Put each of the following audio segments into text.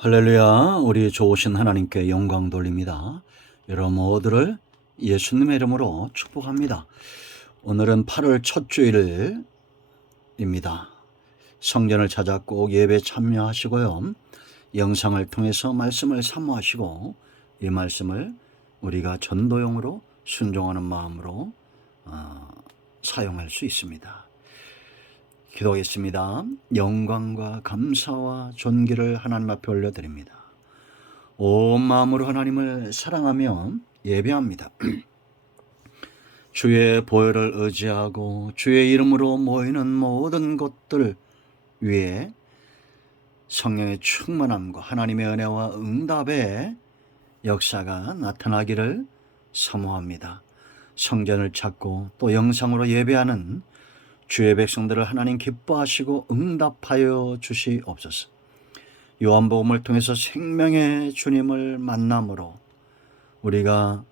할렐루야, 우리 좋으신 하나님께 영광 돌립니다. 여러분 모두를 예수님의 이름으로 축복합니다. 오늘은 8월 첫 주일입니다. 성전을 찾아 꼭 예배 참여하시고요. 영상을 통해서 말씀을 사모하시고 이 말씀을 우리가 전도용으로 순종하는 마음으로 사용할 수 있습니다. 기도하겠습니다. 영광과 감사와 존귀를 하나님 앞에 올려드립니다. 온 마음으로 하나님을 사랑하며 예배합니다. 주의 보혈을 의지하고 주의 이름으로 모이는 모든 것들 위에 성령의 충만함과 하나님의 은혜와 응답의 역사가 나타나기를 사모합니다. 성전을 찾고 또 영상으로 예배하는 주의 백성들을 하나님 기뻐하시고 응답하여 주시옵소서. 요한복음을 통해서 생명의 주님을 만남으로 우리가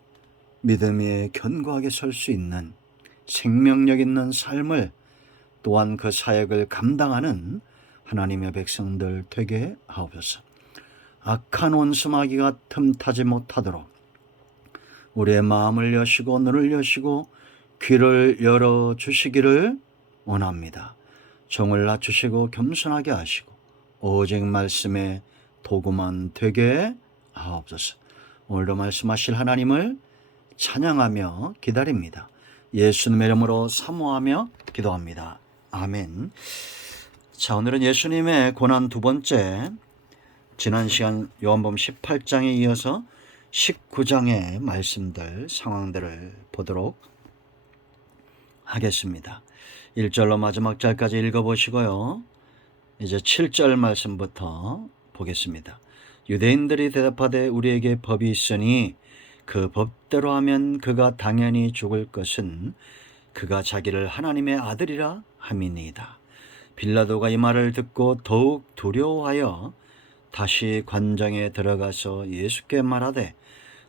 믿음에 견고하게 설 수 있는 생명력 있는 삶을 또한 그 사역을 감당하는 하나님의 백성들 되게 하옵소서. 악한 원수마귀가 틈타지 못하도록 우리의 마음을 여시고 눈을 여시고 귀를 열어주시기를 원합니다. 정을 낮추시고 겸손하게 하시고 오직 말씀의 도구만 되게 하옵소서. 오늘도 말씀하실 하나님을 찬양하며 기다립니다. 예수님의 이름으로 사모하며 기도합니다. 아멘. 자, 오늘은 예수님의 고난 두 번째, 지난 시간 요한복음 18장에 이어서 19장의 말씀들, 상황들을 보도록 하겠습니다. 1절로 마지막 절까지 읽어보시고요. 이제 7절 말씀부터 보겠습니다. 유대인들이 대답하되 우리에게 법이 있으니 그 법대로 하면 그가 당연히 죽을 것은 그가 자기를 하나님의 아들이라 함이니이다. 빌라도가 이 말을 듣고 더욱 두려워하여 다시 관정에 들어가서 예수께 말하되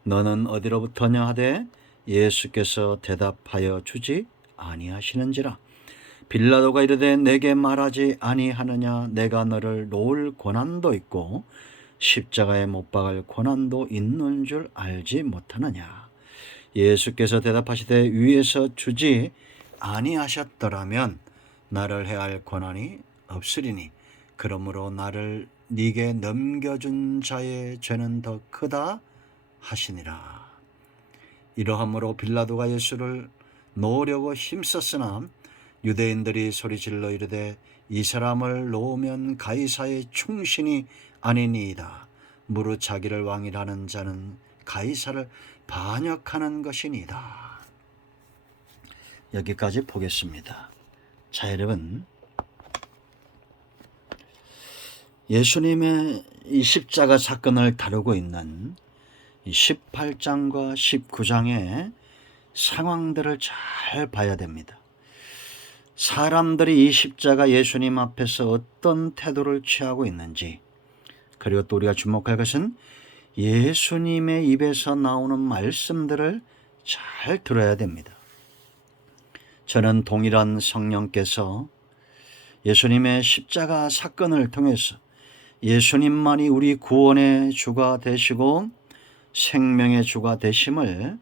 너는 어디로부터냐 하되 예수께서 대답하여 주지 아니하시는지라. 빌라도가 이르되 내게 말하지 아니하느냐 내가 너를 놓을 고난도 있고 십자가에 못 박을 고난도 있는 줄 알지 못하느냐. 예수께서 대답하시되 위에서 주지 아니하셨더라면 나를 해할 권한이 없으리니 그러므로 나를 네게 넘겨준 자의 죄는 더 크다 하시니라. 이러함으로 빌라도가 예수를 놓으려고 힘썼으나 유대인들이 소리질러 이르되 이 사람을 놓으면 가이사의 충신이 아니니이다. 무릇 자기를 왕이라는 자는 가이사를 반역하는 것이니이다. 여기까지 보겠습니다. 자, 여러분, 예수님의 이 십자가 사건을 다루고 있는 18장과 19장의 상황들을 잘 봐야 됩니다. 사람들이 이 십자가 예수님 앞에서 어떤 태도를 취하고 있는지, 그리고 또 우리가 주목할 것은 예수님의 입에서 나오는 말씀들을 잘 들어야 됩니다. 저는 동일한 성령께서 예수님의 십자가 사건을 통해서 예수님만이 우리 구원의 주가 되시고 생명의 주가 되심을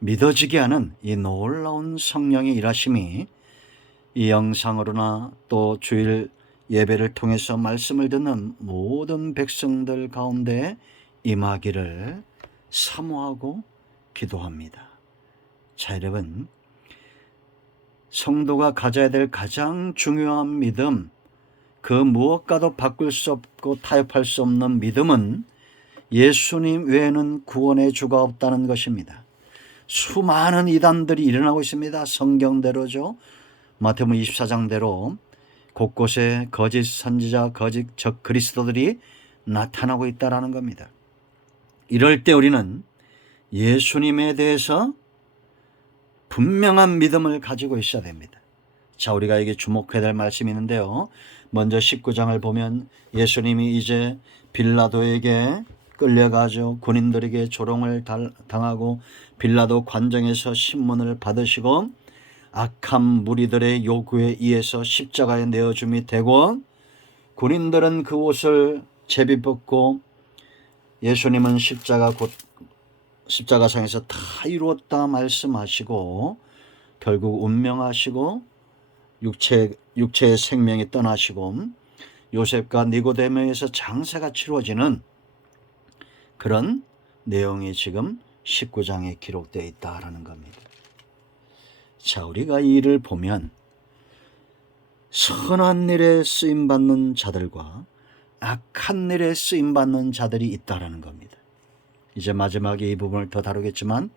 믿어지게 하는 이 놀라운 성령의 일하심이 이 영상으로나 또 주일 예배를 통해서 말씀을 듣는 모든 백성들 가운데 임하기를 사모하고 기도합니다. 자, 여러분, 성도가 가져야 될 가장 중요한 믿음, 그 무엇과도 바꿀 수 없고 타협할 수 없는 믿음은 예수님 외에는 구원의 주가 없다는 것입니다. 수많은 이단들이 일어나고 있습니다. 성경대로죠. 마태복음 24장대로 곳곳에 거짓 선지자, 거짓 적 그리스도들이 나타나고 있다는 겁니다. 이럴 때 우리는 예수님에 대해서 분명한 믿음을 가지고 있어야 됩니다. 자, 우리가 이게 주목해야 될 말씀이 있는데요. 먼저 19장을 보면 예수님이 이제 빌라도에게 끌려가죠. 군인들에게 조롱을 당하고 빌라도 관정에서 신문을 받으시고 악한 무리들의 요구에 의해서 십자가에 내어줌이 되고 군인들은 그 옷을 제비 뽑고 예수님은 십자가상에서 다 이루었다 말씀하시고 결국 운명하시고 육체의 생명이 떠나시고 요셉과 니고데모에서 장사가 치루어지는 그런 내용이 지금 19장에 기록되어 있다라는 겁니다. 자, 우리가 이 일을 보면 선한 일에 쓰임받는 자들과 악한 일에 쓰임받는 자들이 있다라는 겁니다. 이제 마지막에 이 부분을 더 다루겠지만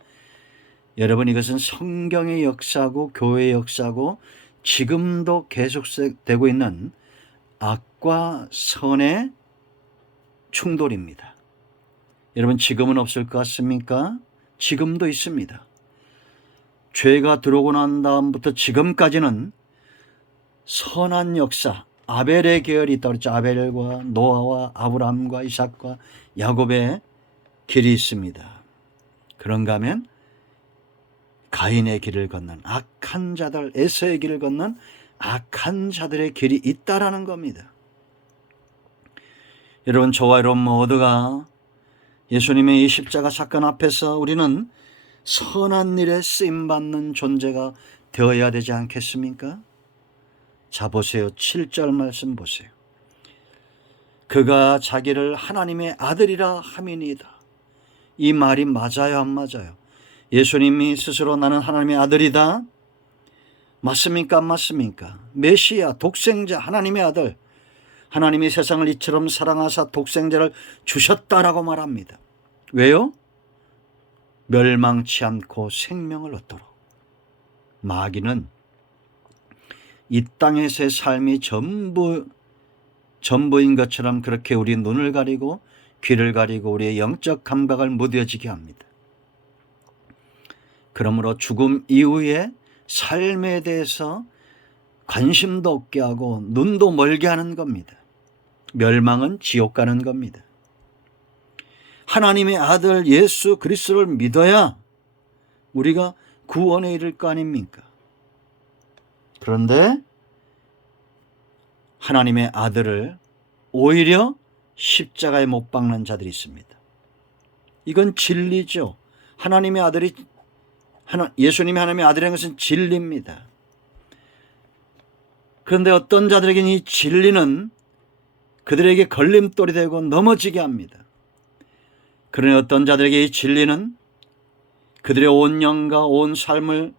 여러분, 이것은 성경의 역사고 교회의 역사고 지금도 계속되고 있는 악과 선의 충돌입니다. 여러분, 지금은 없을 것 같습니까? 지금도 있습니다. 죄가 들어오고 난 다음부터 지금까지는 선한 역사, 아벨의 계열이 있다고 그랬죠. 아벨과 노아와 아브라함과 이삭과 야곱의 길이 있습니다. 그런가 하면 가인의 길을 걷는 악한 자들, 에서의 길을 걷는 악한 자들의 길이 있다라는 겁니다. 여러분, 저와 여러분 모두가 예수님의 이 십자가 사건 앞에서 우리는 선한 일에 쓰임받는 존재가 되어야 되지 않겠습니까? 자, 보세요. 7절 말씀 보세요. 그가 자기를 하나님의 아들이라 함이니이다. 이 말이 맞아요, 안 맞아요? 예수님이 스스로 나는 하나님의 아들이다. 맞습니까, 안 맞습니까? 메시아, 독생자, 하나님의 아들, 하나님이 세상을 이처럼 사랑하사 독생자를 주셨다라고 말합니다. 왜요? 멸망치 않고 생명을 얻도록. 마귀는 이 땅에서의 삶이 전부인 것처럼 그렇게 우리 눈을 가리고 귀를 가리고 우리의 영적 감각을 무뎌지게 합니다. 그러므로 죽음 이후의 삶에 대해서 관심도 없게 하고 눈도 멀게 하는 겁니다. 멸망은 지옥 가는 겁니다. 하나님의 아들 예수 그리스도를 믿어야 우리가 구원에 이를 거 아닙니까? 그런데 하나님의 아들을 오히려 십자가에 못 박는 자들이 있습니다. 이건 진리죠. 하나님의 아들이 예수님이 하나님의 아들인 것은 진리입니다. 그런데 어떤 자들에게는 이 진리는 그들에게 걸림돌이 되고 넘어지게 합니다. 그러니 어떤 자들에게 이 진리는 그들의 온 영과 온 삶을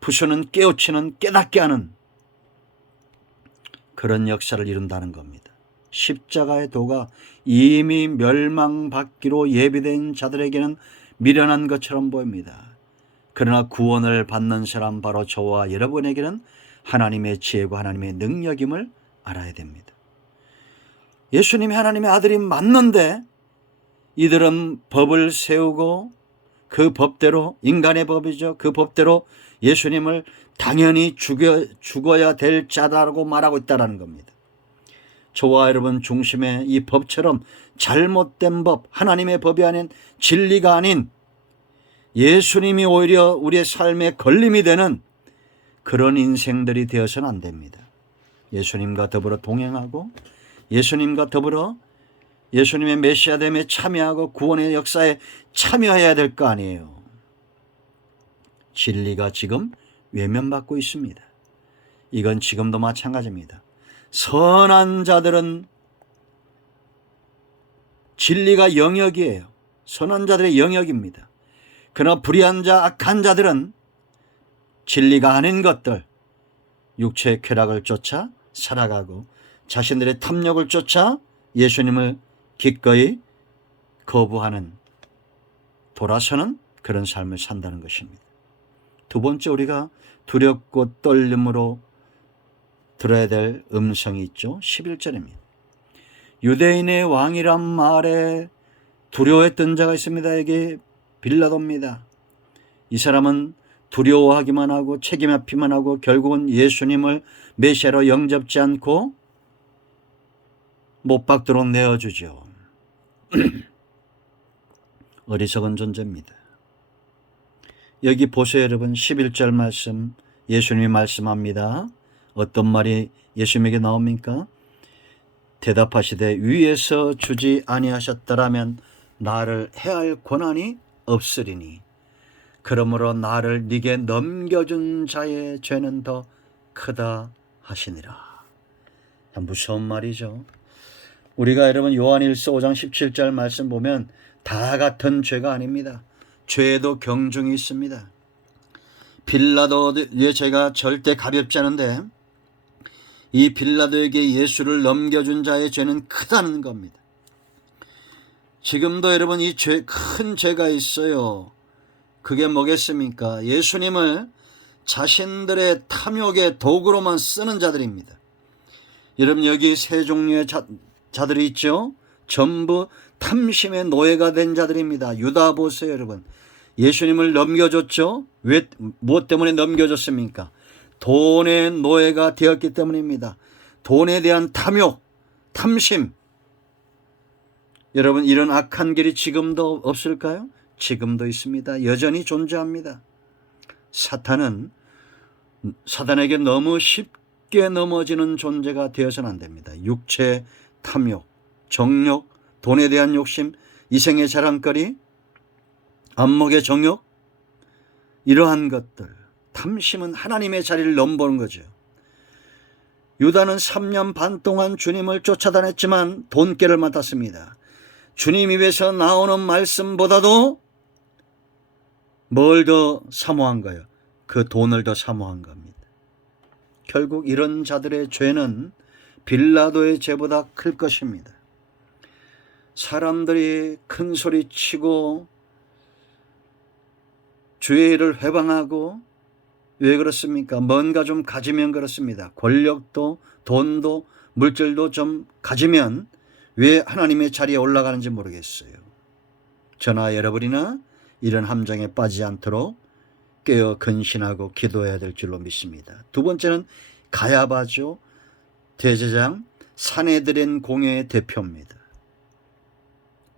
부수는, 깨우치는, 깨닫게 하는 그런 역사를 이룬다는 겁니다. 십자가의 도가 이미 멸망받기로 예비된 자들에게는 미련한 것처럼 보입니다. 그러나 구원을 받는 사람 바로 저와 여러분에게는 하나님의 지혜고 하나님의 능력임을 알아야 됩니다. 예수님이 하나님의 아들이 맞는데 이들은 법을 세우고 그 법대로, 인간의 법이죠, 그 법대로 예수님을 당연히 죽어야 될 자다라고 말하고 있다는 겁니다. 저와 여러분 중심에 이 법처럼 잘못된 법, 하나님의 법이 아닌, 진리가 아닌 예수님이 오히려 우리의 삶에 걸림이 되는 그런 인생들이 되어서는 안 됩니다. 예수님과 더불어 동행하고 예수님과 더불어 예수님의 메시아됨에 참여하고 구원의 역사에 참여해야 될 거 아니에요. 진리가 지금 외면받고 있습니다. 이건 지금도 마찬가지입니다. 선한 자들은 진리가 영역이에요. 선한 자들의 영역입니다. 그러나 불의한 자, 악한 자들은 진리가 아닌 것들, 육체의 쾌락을 쫓아 살아가고 자신들의 탐욕을 쫓아 예수님을 기꺼이 거부하는, 돌아서는 그런 삶을 산다는 것입니다. 두 번째, 우리가 두렵고 떨림으로 들어야 될 음성이 있죠. 11절입니다. 유대인의 왕이란 말에 두려워했던 자가 있습니다. 이게 빌라도입니다. 이 사람은 두려워하기만 하고 책임 앞기만 하고 결국은 예수님을 메시아로 영접지 않고 못 박도록 내어주죠. 어리석은 존재입니다. 여기 보세요, 여러분. 11절 말씀, 예수님이 말씀합니다. 어떤 말이 예수님에게 나옵니까? 대답하시되 위에서 주지 아니하셨더라면 나를 해할 권한이 없으리니 그러므로 나를 네게 넘겨준 자의 죄는 더 크다 하시니라. 무서운 말이죠. 우리가 여러분 요한일서 5장 17절 말씀 보면 다 같은 죄가 아닙니다. 죄에도 경중이 있습니다. 빌라도의 죄가 절대 가볍지 않은데 이 빌라도에게 예수를 넘겨준 자의 죄는 크다는 겁니다. 지금도 여러분 이 큰 죄가 있어요. 그게 뭐겠습니까? 예수님을 자신들의 탐욕의 도구로만 쓰는 자들입니다. 여러분 여기 세 종류의 자들이 있죠. 전부 탐심의 노예가 된 자들입니다. 유다 보세요 여러분. 예수님을 넘겨줬죠. 무엇 때문에 넘겨줬습니까? 돈의 노예가 되었기 때문입니다. 돈에 대한 탐욕, 탐심. 여러분 이런 악한 길이 지금도 없을까요? 지금도 있습니다. 여전히 존재합니다. 사단에게 너무 쉽게 넘어지는 존재가 되어서는 안 됩니다. 육체 탐욕, 정욕, 돈에 대한 욕심, 이생의 자랑거리, 안목의 정욕, 이러한 것들, 탐심은 하나님의 자리를 넘보는 거죠. 유다는 3년 반 동안 주님을 쫓아다녔지만 돈깨를 맡았습니다. 주님 입에서 나오는 말씀보다도 뭘 더 사모한 거예요? 그 돈을 더 사모한 겁니다. 결국 이런 자들의 죄는 빌라도의 죄보다 클 것입니다. 사람들이 큰 소리 치고 주의 일을 회방하고 왜 그렇습니까? 뭔가 좀 가지면 그렇습니다. 권력도 돈도 물질도 좀 가지면 왜 하나님의 자리에 올라가는지 모르겠어요. 저나 여러분이나 이런 함정에 빠지지 않도록 깨어 근신하고 기도해야 될 줄로 믿습니다. 두 번째는 가야바죠. 대제사장 산헤드린 공회의 대표입니다.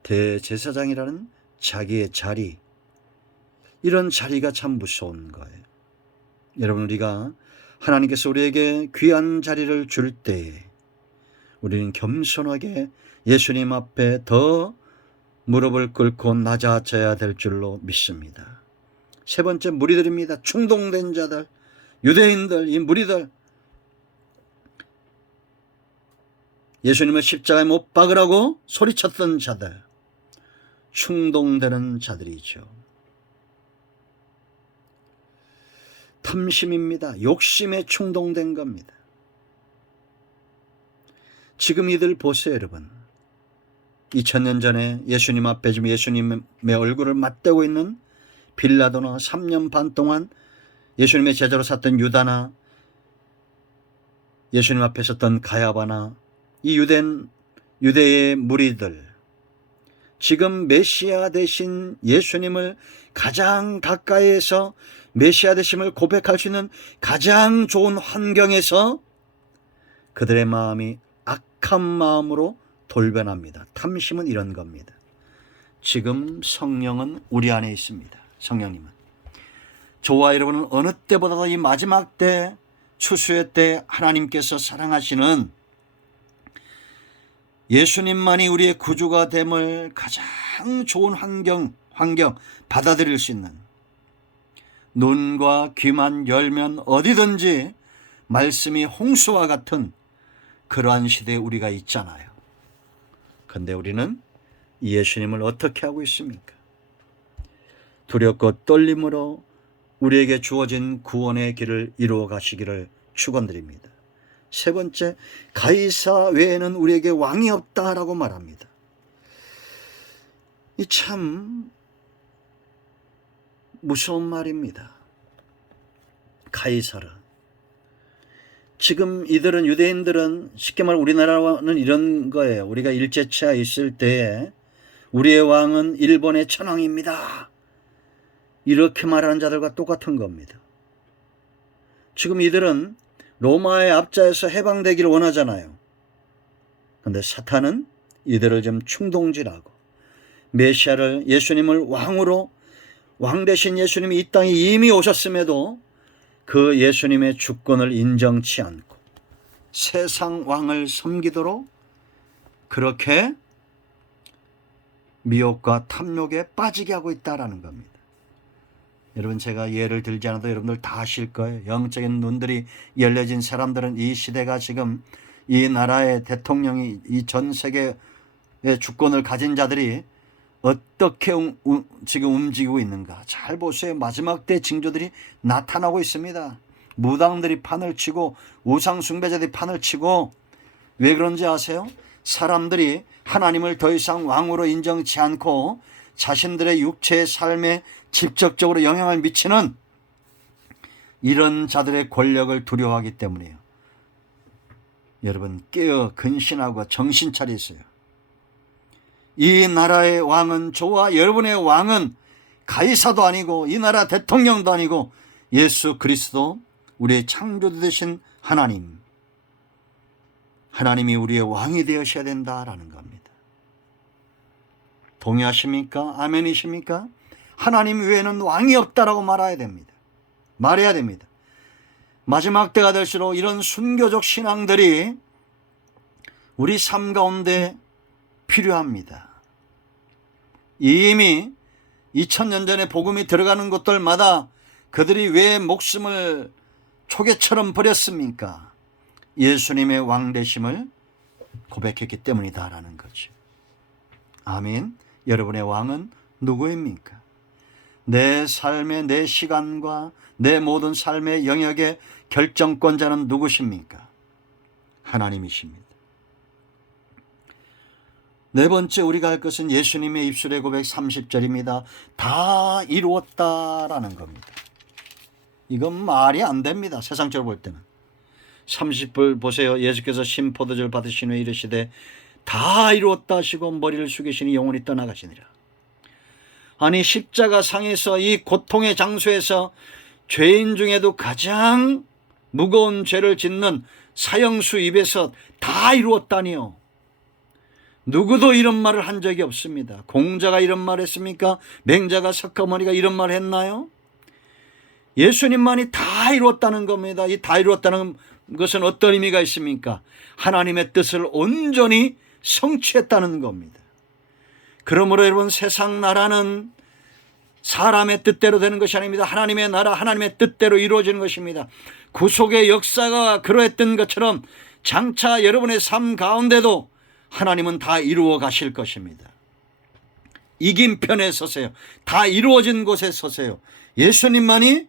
대제사장이라는 자기의 자리, 이런 자리가 참 무서운 거예요. 여러분 우리가 하나님께서 우리에게 귀한 자리를 줄 때에 우리는 겸손하게 예수님 앞에 더 무릎을 꿇고 낮아져야 될 줄로 믿습니다. 세 번째 무리들입니다. 충동된 자들, 유대인들, 이 무리들, 예수님을 십자가에 못 박으라고 소리쳤던 자들, 충동되는 자들이죠. 탐심입니다. 욕심에 충동된 겁니다. 지금 이들 보세요 여러분. 2000년 전에 예수님 앞에 지금 예수님의 얼굴을 맞대고 있는 빌라도나 3년 반 동안 예수님의 제자로 샀던 유다나 예수님 앞에 섰던 가야바나 이 유대의 무리들, 지금 메시아 되신 예수님을 가장 가까이에서 메시아 되심을 고백할 수 있는 가장 좋은 환경에서 그들의 마음이 악한 마음으로 돌변합니다. 탐심은 이런 겁니다. 지금 성령은 우리 안에 있습니다. 성령님은. 저와 여러분은 어느 때보다도 이 마지막 때, 추수의 때 하나님께서 사랑하시는 예수님만이 우리의 구주가 됨을 가장 좋은 환경 받아들일 수 있는, 눈과 귀만 열면 어디든지 말씀이 홍수와 같은 그러한 시대에 우리가 있잖아요. 그런데 우리는 예수님을 어떻게 하고 있습니까? 두렵고 떨림으로 우리에게 주어진 구원의 길을 이루어 가시기를 축원드립니다. 세 번째, 가이사 외에는 우리에게 왕이 없다라고 말합니다. 이 참 무서운 말입니다. 가이사르. 지금 이들은, 유대인들은 쉽게 말해 우리나라와는 이런 거예요. 우리가 일제치하에 있을 때에 우리의 왕은 일본의 천황입니다. 이렇게 말하는 자들과 똑같은 겁니다. 지금 이들은 로마의 압자에서 해방되기를 원하잖아요. 그런데 사탄은 이들을 좀 충동질하고 메시아를, 예수님을 왕 대신 예수님이 이 땅에 이미 오셨음에도 그 예수님의 주권을 인정치 않고 세상 왕을 섬기도록 그렇게 미혹과 탐욕에 빠지게 하고 있다라는 겁니다. 여러분, 제가 예를 들지 않아도 여러분들 다 아실 거예요. 영적인 눈들이 열려진 사람들은 이 시대가 지금 이 나라의 대통령이 이 전 세계의 주권을 가진 자들이 어떻게 지금 움직이고 있는가 잘 보세요. 마지막 때 징조들이 나타나고 있습니다. 무당들이 판을 치고 우상 숭배자들이 판을 치고, 왜 그런지 아세요? 사람들이 하나님을 더 이상 왕으로 인정치 않고 자신들의 육체의 삶에 직접적으로 영향을 미치는 이런 자들의 권력을 두려워하기 때문이에요. 여러분, 깨어 근신하고 정신 차리세요. 이 나라의 왕은 저와 여러분의 왕은 가이사도 아니고 이 나라 대통령도 아니고 예수 그리스도, 우리의 창조주 되신 하나님이 우리의 왕이 되어셔야 된다라는 겁니다. 동의하십니까? 아멘이십니까? 하나님 외에는 왕이 없다라고 말해야 됩니다. 마지막 때가 될수록 이런 순교적 신앙들이 우리 삶 가운데 필요합니다. 이미 2000년 전에 복음이 들어가는 곳들마다 그들이 왜 목숨을 초계처럼 버렸습니까? 예수님의 왕되심을 고백했기 때문이다라는 거죠. 아멘. 여러분의 왕은 누구입니까? 내 삶의, 내 시간과 내 모든 삶의 영역의 결정권자는 누구십니까? 하나님이십니다. 네 번째 우리가 할 것은 예수님의 입술의 고백 30절입니다. 다 이루었다라는 겁니다. 이건 말이 안 됩니다. 세상적으로 볼 때는. 30절 보세요. 예수께서 신포도주를 받으신 후에 이르시되 다 이루었다 하시고 머리를 숙이시니 영혼이 떠나가시니라. 아니, 십자가 상에서 이 고통의 장소에서 죄인 중에도 가장 무거운 죄를 짓는 사형수 입에서 다 이루었다니요. 누구도 이런 말을 한 적이 없습니다. 공자가 이런 말 했습니까? 맹자가 석가모니가 이런 말 했나요? 예수님만이 다 이루었다는 겁니다. 이 다 이루었다는 것은 어떤 의미가 있습니까? 하나님의 뜻을 온전히 성취했다는 겁니다. 그러므로 여러분, 세상 나라는 사람의 뜻대로 되는 것이 아닙니다. 하나님의 나라, 하나님의 뜻대로 이루어지는 것입니다. 구속의 역사가 그러했던 것처럼 장차 여러분의 삶 가운데도 하나님은 다 이루어 가실 것입니다. 이긴편에 서세요. 다 이루어진 곳에 서세요. 예수님만이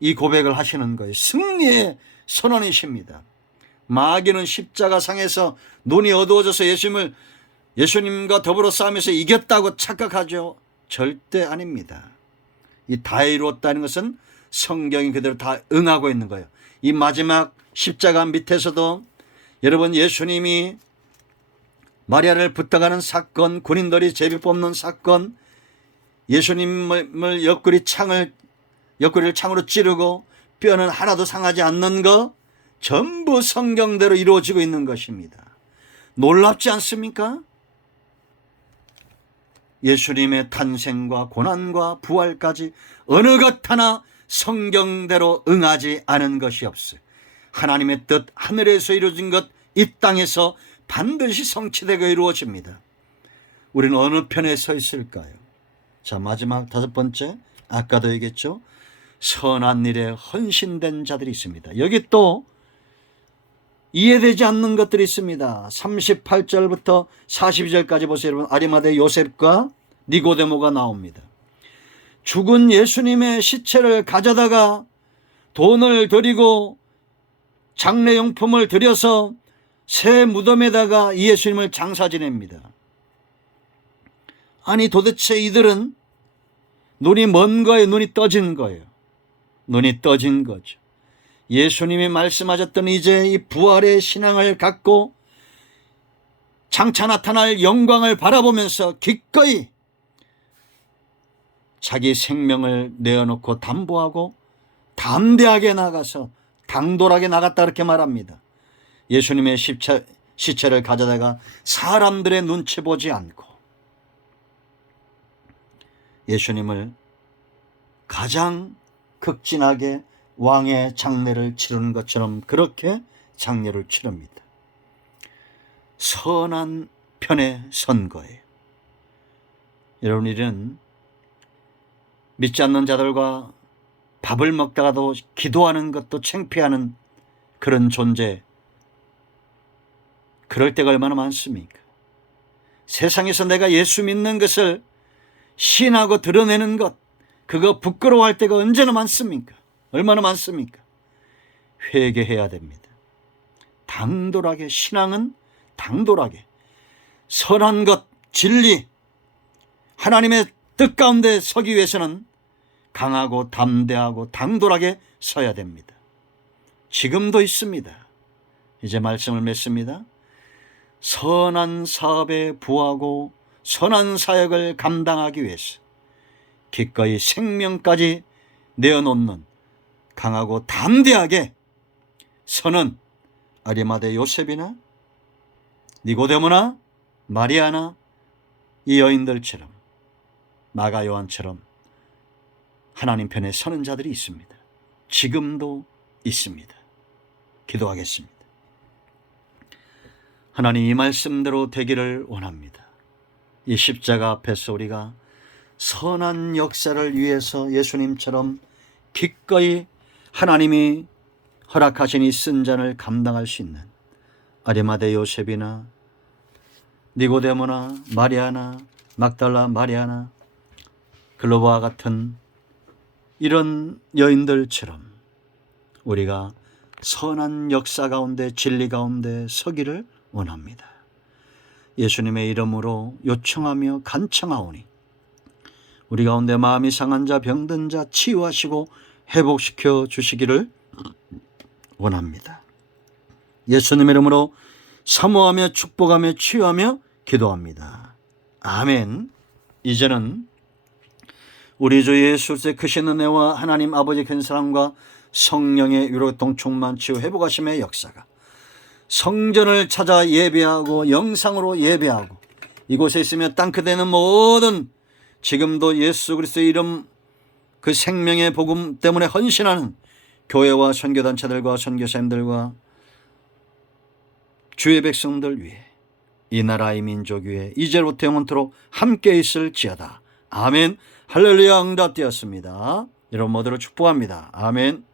이 고백을 하시는 거예요. 승리의 선언이십니다. 마귀는 십자가상에서 눈이 어두워져서 예수님과 더불어 싸우면서 이겼다고 착각하죠. 절대 아닙니다. 이 다 이루었다는 것은 성경이 그대로 다 응하고 있는 거예요. 이 마지막 십자가 밑에서도 여러분, 예수님이 마리아를 부탁하는 사건, 군인들이 제비 뽑는 사건, 예수님을 옆구리를 창으로 찌르고 뼈는 하나도 상하지 않는 것, 전부 성경대로 이루어지고 있는 것입니다. 놀랍지 않습니까? 예수님의 탄생과 고난과 부활까지 어느 것 하나 성경대로 응하지 않은 것이 없어요. 하나님의 뜻, 하늘에서 이루어진 것, 이 땅에서 반드시 성취되고 이루어집니다. 우리는 어느 편에 서 있을까요? 자, 마지막 다섯 번째, 아까도 얘기했죠. 선한 일에 헌신된 자들이 있습니다. 여기 또 이해되지 않는 것들이 있습니다. 38절부터 42절까지 보세요. 여러분, 아리마대 요셉과 니고데모가 나옵니다. 죽은 예수님의 시체를 가져다가 돈을 들이고 장례용품을 들여서 새 무덤에다가 이 예수님을 장사 지냅니다. 아니, 도대체 이들은 눈이 먼 거예요? 눈이 떠진 거예요? 눈이 떠진 거죠. 예수님이 말씀하셨던 이제 이 부활의 신앙을 갖고 장차 나타날 영광을 바라보면서 기꺼이 자기 생명을 내어놓고 담보하고 담대하게 나가서 당돌하게 나갔다, 그렇게 말합니다. 예수님의 시체를 가져다가 사람들의 눈치 보지 않고 예수님을 가장 극진하게 왕의 장례를 치르는 것처럼 그렇게 장례를 치릅니다. 선한 편에 선 거예요. 여러분, 이는 믿지 않는 자들과 밥을 먹다가도 기도하는 것도 창피하는 그런 존재, 그럴 때가 얼마나 많습니까? 세상에서 내가 예수 믿는 것을 시인하고 드러내는 것, 그거 부끄러워할 때가 언제나 많습니까? 얼마나 많습니까? 회개해야 됩니다. 당돌하게, 신앙은 당돌하게 선한 것, 진리, 하나님의 뜻 가운데 서기 위해서는 강하고 담대하고 당돌하게 서야 됩니다. 지금도 있습니다. 이제 말씀을 맺습니다. 선한 사업에 부하고 선한 사역을 감당하기 위해서 기꺼이 생명까지 내어놓는 강하고 담대하게 서는 아리마대 요셉이나 니고데모나 마리아나 이 여인들처럼, 마가 요한처럼 하나님 편에 서는 자들이 있습니다. 지금도 있습니다. 기도하겠습니다. 하나님, 이 말씀대로 되기를 원합니다. 이 십자가 앞에서 우리가 선한 역사를 위해서 예수님처럼 기꺼이 하나님이 허락하신 이 쓴잔을 감당할 수 있는 아리마대 요셉이나 니고데모나 마리아나 막달라 마리아나 글로바와 같은 이런 여인들처럼 우리가 선한 역사 가운데, 진리 가운데 서기를 원합니다. 예수님의 이름으로 요청하며 간청하오니 우리 가운데 마음이 상한 자, 병든 자 치유하시고 회복시켜 주시기를 원합니다. 예수님의 이름으로 사모하며 축복하며 치유하며 기도합니다. 아멘. 이제는 우리 주 예수의 크신 은혜와 하나님 아버지 큰 사랑과 성령의 위로통 충만 치유 회복하심의 역사가 성전을 찾아 예배하고 영상으로 예배하고 이곳에 있으며 땅끝에는 모든 지금도 예수 그리스도의 이름 그 생명의 복음 때문에 헌신하는 교회와 선교단체들과 선교사님들과 주의 백성들 위해 이 나라의 민족 위에 이제부터 영원토록 함께 있을지어다. 아멘. 할렐루야. 응답되었습니다. 여러분 모두를 축복합니다. 아멘.